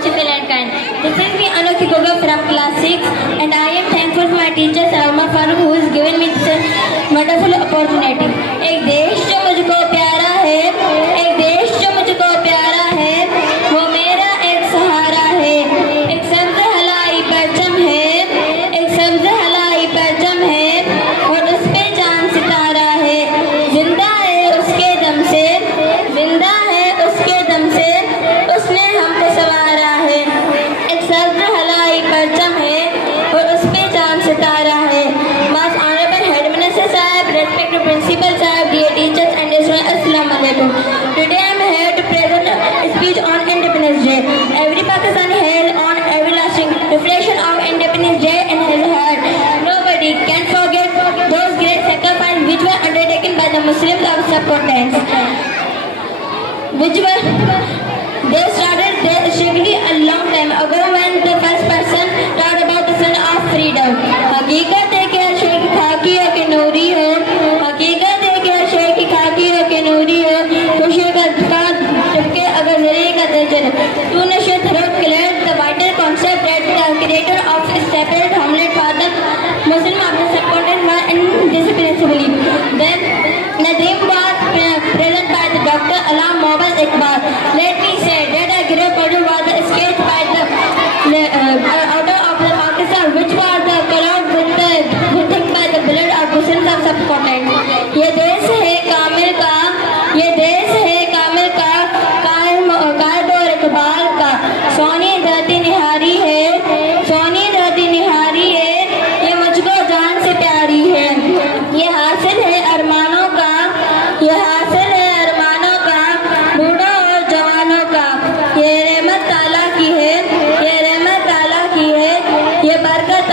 merciful and kind. This is me Anokhi Goga from class 6 and I am thankful for my teacher Salma Farooq who has given me this wonderful opportunity. एक देश जो मुझको प्यारा है, एक देश जो मुझको प्यारा है, वो मेरा एक सहारा है. एक सब्ज हलाई परचम है, एक सब्ज हलाई परचम है और उस पे चांद सितारा है. जिंदा है उसके दम से, जिंदा है उसके दम से, उसने हमको सवारा है. एक सब्ज हलाई परचम है और उस पे चांद सितारा है. Most honorable head minister sahab, respected principal sahab, dear teachers and students, assalamu alaikum. Today I am here to present a speech on Independence Day. Every Pakistani held on everlasting reflection of Independence Day in his heart. Nobody can forget those great sacrifices which were undertaken by the Muslims of subcontinent, which were they started their struggle a long time ago when the first person taught about the son of freedom. हकीकत है कि हर शय की खाकी हो कि नूरी हो, हकीकत है कि हर शय की खाकी हो कि नूरी हो. खुशी का टपके अगर जरिए का दर्जन. तूने should have cleared the vital concept that the creator of a separate homeland for the Muslim of the subcontinent were indispensable. Then Nadeem was present by the Dr. Alam Mohammad Iqbal. Let me say that a great Padu was escaped by the outer of the Pakistan, which was the colored with by the blood of Muslims of subcontinent. ये देश है कामिल का, ये देश है कामिल का, कायद और इकबाल का. सोनी धरती निहारी है, सोनी धरती निहारी है, ये मुझको जान से प्यारी है. ये हासिल है अरमानों का, ये हासिल है अरमानों का, बूढ़ों और जवानों का. ये रहमत ताला की है, ये रहमत ताला की है, ये बरकत